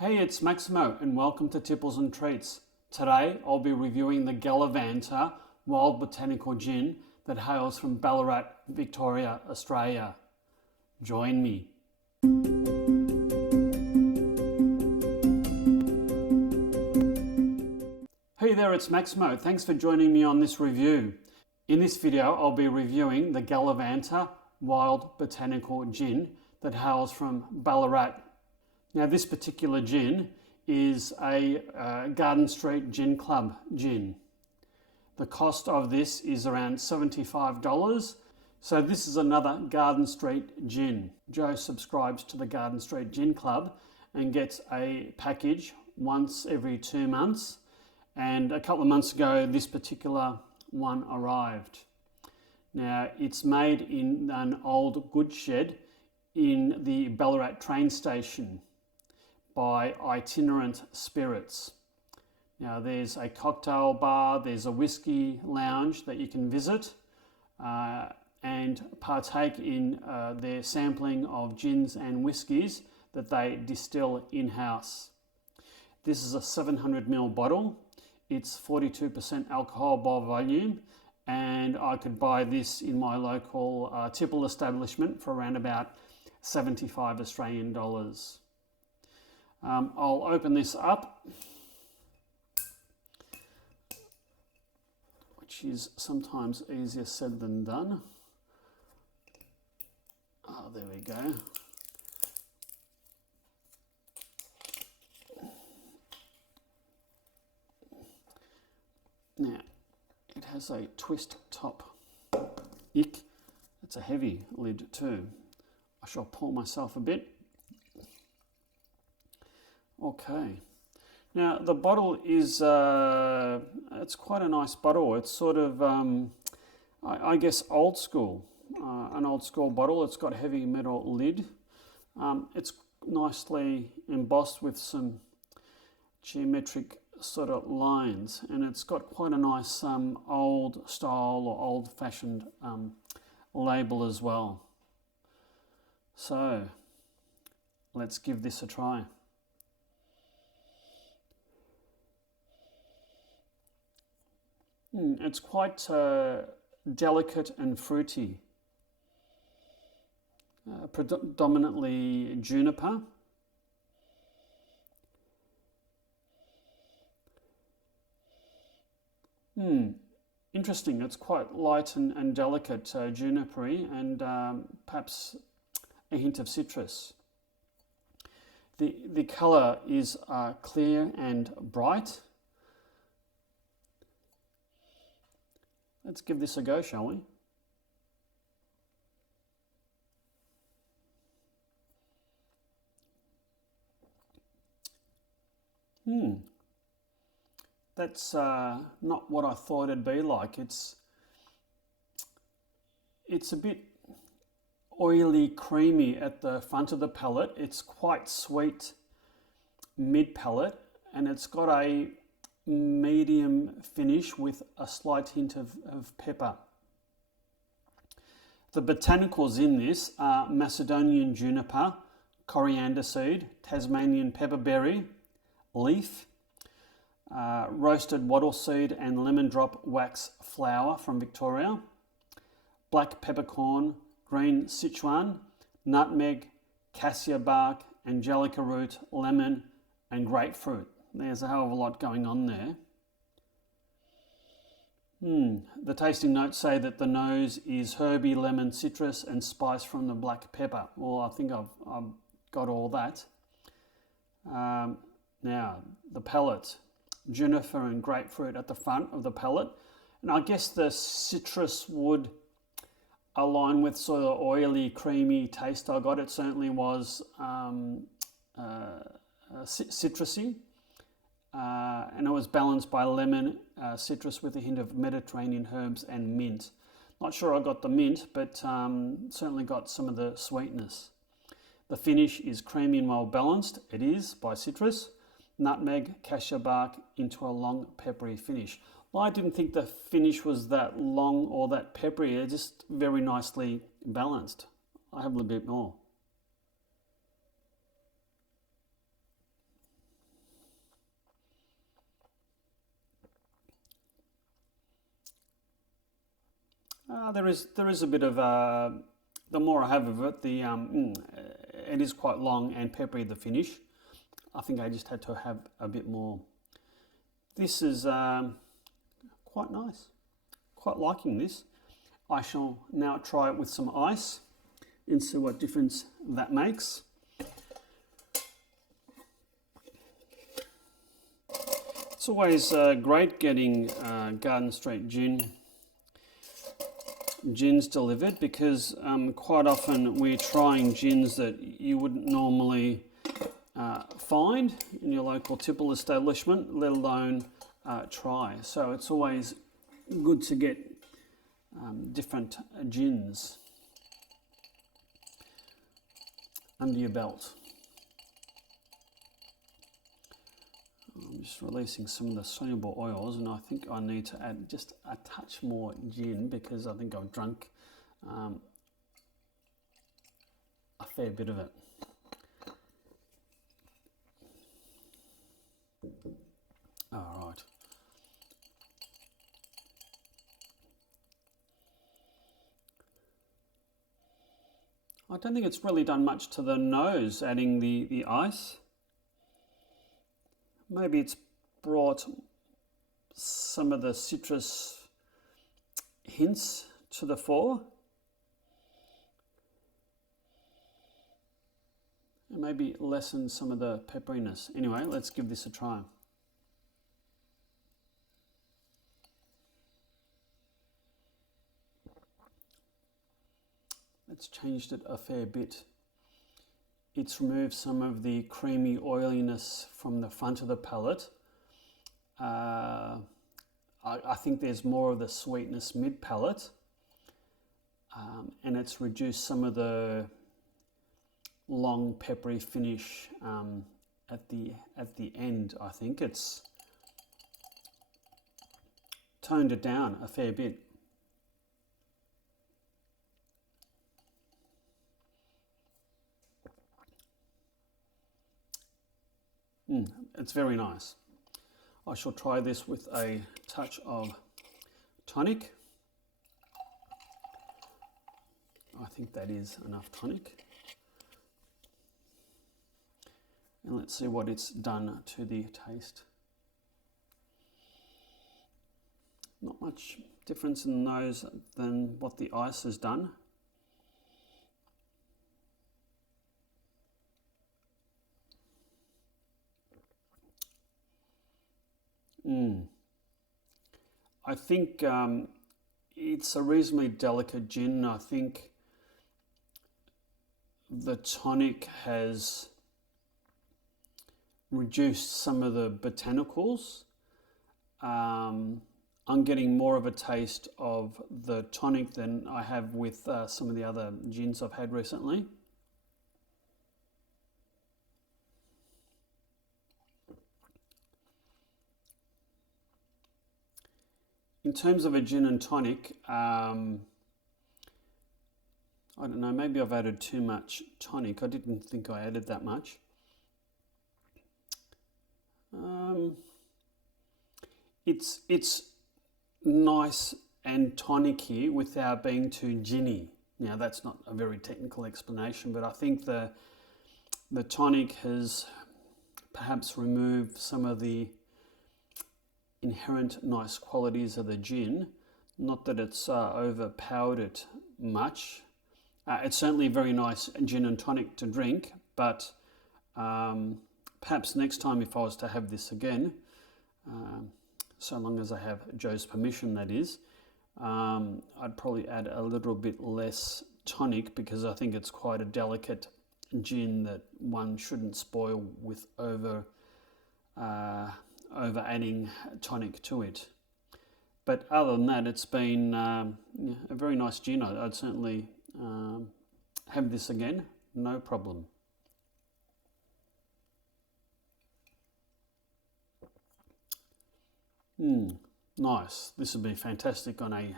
Hey, it's Maximo and welcome to Tipples and Treats. Today I'll be reviewing the Gallivanter wild botanical gin that hails from Ballard, Victoria, Australia. Join me. Hey there, it's Maximo. Thanks for joining me on this review. In this video I'll be reviewing the Gallivanter wild botanical gin that hails from Ballard. Now this particular gin is a Garden Street Gin Club gin. The cost of this is around $75. So this is another Garden Street gin. Joe subscribes to the Garden Street Gin Club and gets a package once every 2 months. And a couple of months ago this particular one arrived. Now it's made in an old goods shed in the Ballard train station by Itinerant Spirits. Now there's a cocktail bar, there's a whisky lounge that you can visit and partake in their sampling of gins and whiskies that they distill in-house. This is a 700ml bottle. It's 42% alcohol by volume, and I could buy this in my local tipple establishment for around about 75 Australian dollars. I'll open this up, which is sometimes easier said than done. Oh, there we go. Now, it has a twist top. Ick. It's a heavy lid too. I shall pour myself a bit. Okay, now the bottle is, it's quite a nice bottle. It's sort of, I guess, old school, an old school bottle. It's got a heavy metal lid. It's nicely embossed with some geometric sort of lines, and it's got quite a nice old style or old fashioned label as well. So let's give this a try. It's quite delicate and fruity, predominantly juniper. Interesting, it's quite light and delicate, junipery, and perhaps a hint of citrus. The colour is clear and bright. Let's give this a go, shall we? That's not what I thought it'd be like. It's a bit oily, creamy at the front of the palate. It's quite sweet mid-palate, and it's got a medium finish with a slight hint of pepper. The botanicals in this are Macedonian Juniper, coriander seed, Tasmanian pepperberry, leaf, roasted wattle seed and lemon drop wax flower from Victoria, black peppercorn, green Sichuan, nutmeg, cassia bark, Angelica root, lemon and grapefruit. There's a hell of a lot going on there. The tasting notes say that the nose is herby, lemon, citrus and spice from the black pepper. Well, I think I've got all that. Now, the palate. Juniper and grapefruit at the front of the palate. And I guess the citrus would align with sort of oily, creamy taste I got. It certainly was citrusy. And it was balanced by lemon, citrus with a hint of Mediterranean herbs and mint. Not sure I got the mint, but certainly got some of the sweetness. The finish is creamy and well balanced. It is by citrus, nutmeg, cassia bark into a long peppery finish. Well, I didn't think the finish was that long or that peppery. It's just very nicely balanced. I have a little bit more. There is a bit of the more I have of it, it is quite long and peppery, the finish. I think I just had to have a bit more. This is quite nice. Quite liking this. I shall now try it with some ice and see what difference that makes. It's always great getting Garden Street gins delivered, because quite often we're trying gins that you wouldn't normally find in your local tipple establishment, let alone try. So it's always good to get different gins under your belt. I'm just releasing some of the soluble oils, and I think I need to add just a touch more gin, because I think I've drunk a fair bit of it. All right. I don't think it's really done much to the nose, adding the ice. Maybe it's brought some of the citrus hints to the fore. And maybe lessen some of the pepperiness. Anyway, let's give this a try. It's changed it a fair bit. It's removed some of the creamy oiliness from the front of the palate. I think there's more of the sweetness mid-palate, and it's reduced some of the long peppery finish at the end. I think it's toned it down a fair bit. It's very nice. I shall try this with a touch of tonic. I think that is enough tonic. And let's see what it's done to the taste. Not much difference in the nose than what the ice has done. I think it's a reasonably delicate gin. I think the tonic has reduced some of the botanicals. I'm getting more of a taste of the tonic than I have with some of the other gins I've had recently. In terms of a gin and tonic, I don't know, maybe I've added too much tonic. I didn't think I added that much. It's nice and tonic-y without being too ginny. Now, that's not a very technical explanation, but I think the tonic has perhaps removed some of the inherent nice qualities of the gin. Not that it's overpowered it much. It's certainly a very nice gin and tonic to drink, but perhaps next time if I was to have this again, so long as I have Joe's permission, that is, I'd probably add a little bit less tonic, because I think it's quite a delicate gin that one shouldn't spoil with over adding tonic to it. But other than that, it's been a very nice gin. I'd certainly have this again, no problem. Nice. This would be fantastic on a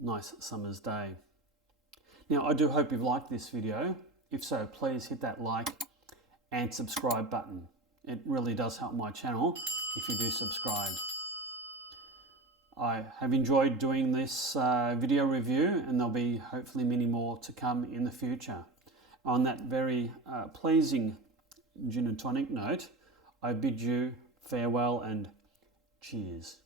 nice summer's day. Now, I do hope you've liked this video. If so, please hit that like and subscribe button. It really does help my channel if you do subscribe. I have enjoyed doing this video review, and there'll be hopefully many more to come in the future. On that very pleasing gin and tonic note, I bid you farewell and cheers.